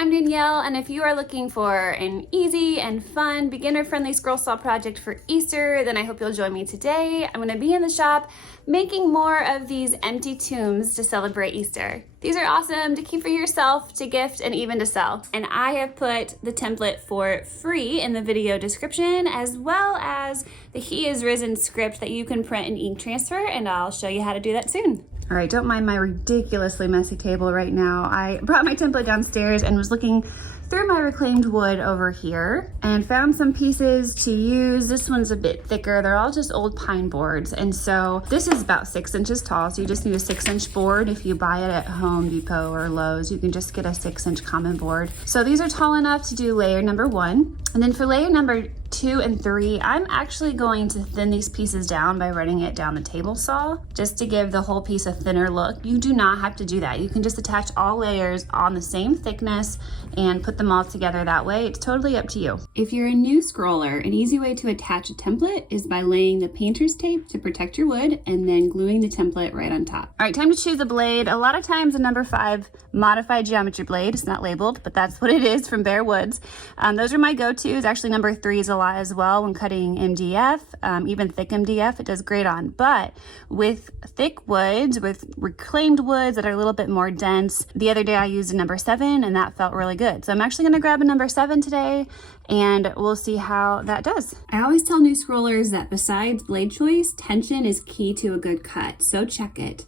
I'm Danielle, and if you are looking for an easy and fun, beginner-friendly scroll saw project for Easter, then I hope you'll join me today. I'm gonna be in the shop making more of these empty tombs to celebrate Easter. These are awesome to keep for yourself, to gift, and even to sell. And I have put the template for free in the video description, as well as the He is Risen script that you can print and ink transfer, and I'll show you how to do that soon. All right, don't mind my ridiculously messy table right now. I brought my template downstairs and was looking through my reclaimed wood over here and found some pieces to use. This one's a bit thicker. They're all just old pine boards. And so this is about 6 inches tall. So you just need a 6-inch board. If you buy it at Home Depot or Lowe's, you can just get a 6-inch common board. So these are tall enough to do layer number 1. And then for layer number 2 and 3, I'm actually going to thin these pieces down by running it down the table saw, just to give the whole piece a thinner look. You do not have to do that. You can just attach all layers on the same thickness and put them all together that way. It's totally up to you. If you're a new scroller, an easy way to attach a template is by laying the painter's tape to protect your wood and then gluing the template right on top. All right, time to choose a blade. A lot of times a number 5 modified geometry blade. It's not labeled, but that's what it is from Bare Woods. Those are my go-tos. Actually, number 3 is a lot as well when cutting MDF, even thick MDF, it does great on. But with thick woods, with reclaimed woods that are a little bit more dense, the other day I used a number 7 and that felt really good. So I'm actually gonna grab a number 7 today and we'll see how that does. I always tell new scrollers that besides blade choice, tension is key to a good cut, so check it.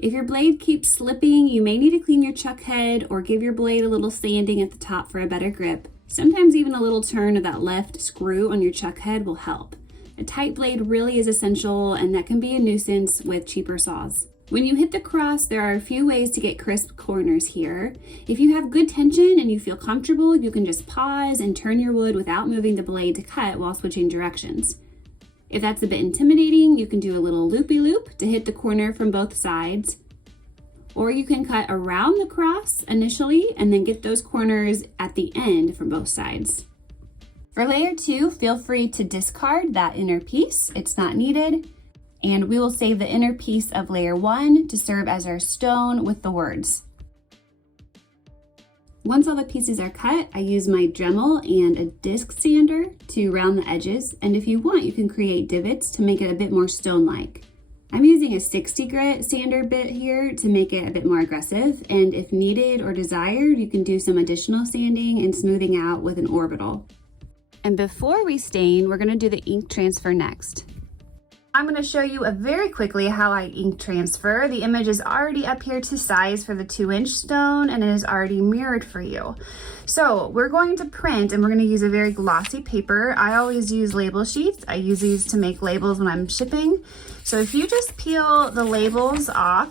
If your blade keeps slipping, you may need to clean your chuck head or give your blade a little sanding at the top for a better grip. Sometimes even a little turn of that left screw on your chuck head will help. A tight blade really is essential, and that can be a nuisance with cheaper saws. When you hit the cross, there are a few ways to get crisp corners here. If you have good tension and you feel comfortable, you can just pause and turn your wood without moving the blade to cut while switching directions. If that's a bit intimidating, you can do a little loopy-loop to hit the corner from both sides. Or you can cut around the cross initially and then get those corners at the end from both sides. For layer 2, feel free to discard that inner piece. It's not needed. And we will save the inner piece of layer 1 to serve as our stone with the words. Once all the pieces are cut, I use my Dremel and a disc sander to round the edges. And if you want, you can create divots to make it a bit more stone-like. I'm using a 60 grit sander bit here to make it a bit more aggressive, and if needed or desired, you can do some additional sanding and smoothing out with an orbital. And before we stain, we're gonna do the ink transfer next. I'm gonna show you very quickly how I ink transfer. The image is already up here to size for the 2-inch stone, and it is already mirrored for you. So we're going to print, and we're gonna use a very glossy paper. I always use label sheets. I use these to make labels when I'm shipping. So if you just peel the labels off,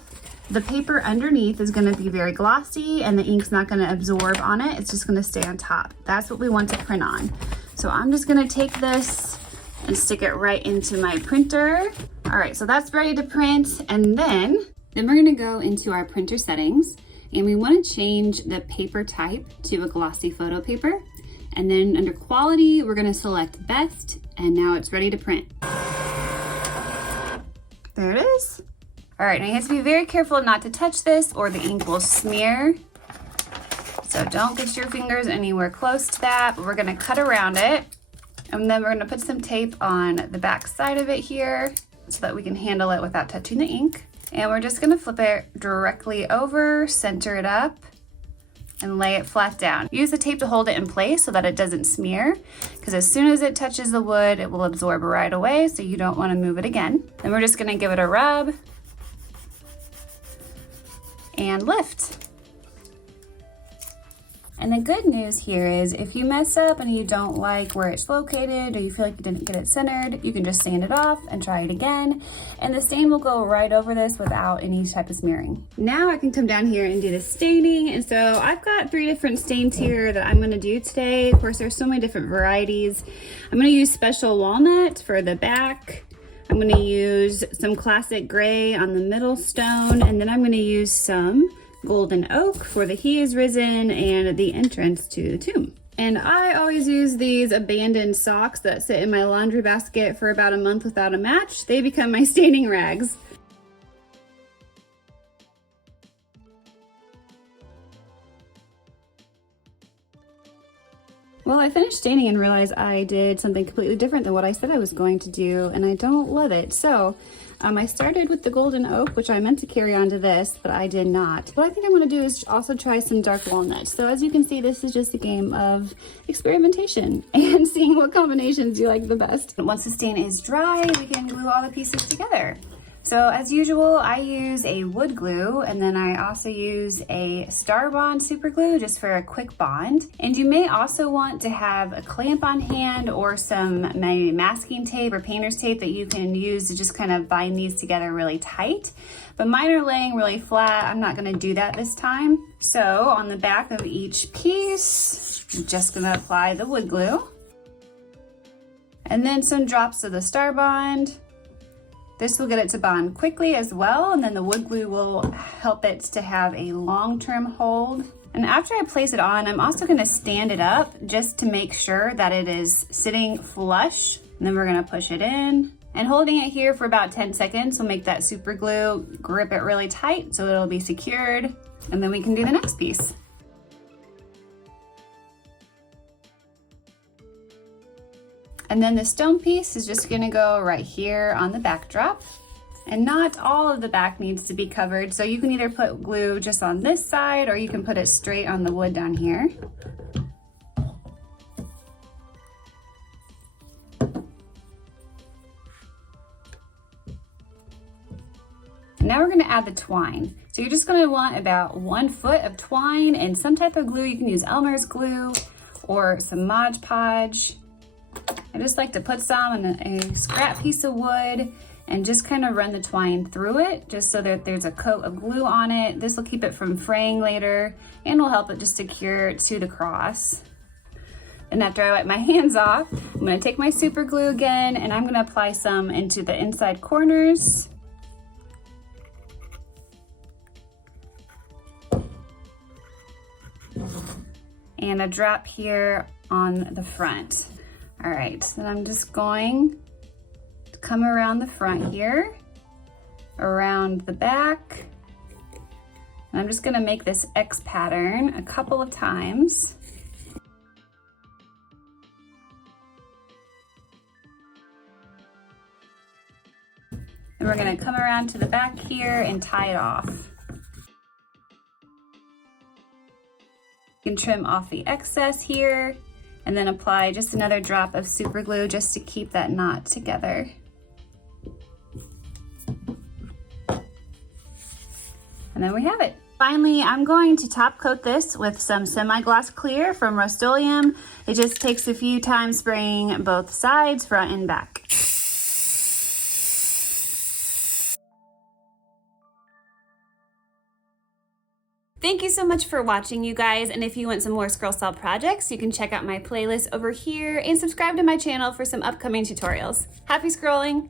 the paper underneath is gonna be very glossy and the ink's not gonna absorb on it. It's just gonna stay on top. That's what we want to print on. So I'm just gonna take this and stick it right into my printer. All right, so that's ready to print. And then we're gonna go into our printer settings, and we wanna change the paper type to a glossy photo paper. And then under quality, we're gonna select best, and now it's ready to print. There it is. All right, now you have to be very careful not to touch this or the ink will smear. So don't get your fingers anywhere close to that, but we're gonna cut around it. And then we're gonna put some tape on the back side of it here so that we can handle it without touching the ink. And we're just gonna flip it directly over, center it up, and lay it flat down. Use the tape to hold it in place so that it doesn't smear, because as soon as it touches the wood, it will absorb right away, so you don't wanna move it again. Then we're just gonna give it a rub and lift. And the good news here is if you mess up and you don't like where it's located or you feel like you didn't get it centered, you can just sand it off and try it again. And the stain will go right over this without any type of smearing. Now I can come down here and do the staining. And so I've got 3 different stains here that I'm gonna do today. Of course, there's so many different varieties. I'm gonna use Special Walnut for the back. I'm gonna use some classic gray on the middle stone. And then I'm gonna use some Golden Oak for the He is Risen and the entrance to the tomb. And I always use these abandoned socks that sit in my laundry basket for about a month without a match. They become my staining rags. Well, I finished staining and realized I did something completely different than what I said I was going to do, and I don't love it. So I started with the golden oak, which I meant to carry on to this, but I did not. What I think I'm gonna do is also try some dark walnut. So as you can see, this is just a game of experimentation and seeing what combinations you like the best. Once the stain is dry, we can glue all the pieces together. So as usual, I use a wood glue, and then I also use a Star Bond super glue just for a quick bond. And you may also want to have a clamp on hand or some maybe masking tape or painter's tape that you can use to just kind of bind these together really tight. But mine are laying really flat. I'm not gonna do that this time. So on the back of each piece, I'm just gonna apply the wood glue. And then some drops of the Star Bond. This will get it to bond quickly as well, and then the wood glue will help it to have a long-term hold. And after I place it on, I'm also gonna stand it up just to make sure that it is sitting flush. And then we're gonna push it in. And holding it here for about 10 seconds will make that super glue grip it really tight so it'll be secured. And then we can do the next piece. And then the stone piece is just gonna go right here on the backdrop. And not all of the back needs to be covered, so you can either put glue just on this side or you can put it straight on the wood down here. And now we're gonna add the twine. So you're just gonna want about 1 foot of twine and some type of glue. You can use Elmer's glue or some Mod Podge. I just like to put some on a scrap piece of wood and just kind of run the twine through it just so that there's a coat of glue on it. This will keep it from fraying later and will help it just secure to the cross. And after I wipe my hands off, I'm gonna take my super glue again and I'm gonna apply some into the inside corners. And a drop here on the front. All right, so I'm just going to come around the front here, around the back, and I'm just gonna make this X pattern a couple of times. And we're gonna come around to the back here and tie it off. You can trim off the excess here, and then apply just another drop of super glue just to keep that knot together. And then we have it. Finally, I'm going to top coat this with some semi-gloss clear from Rust-Oleum. It just takes a few times spraying both sides, front and back. Thank you so much for watching, you guys, and if you want some more scroll saw projects, you can check out my playlist over here and subscribe to my channel for some upcoming tutorials. Happy scrolling!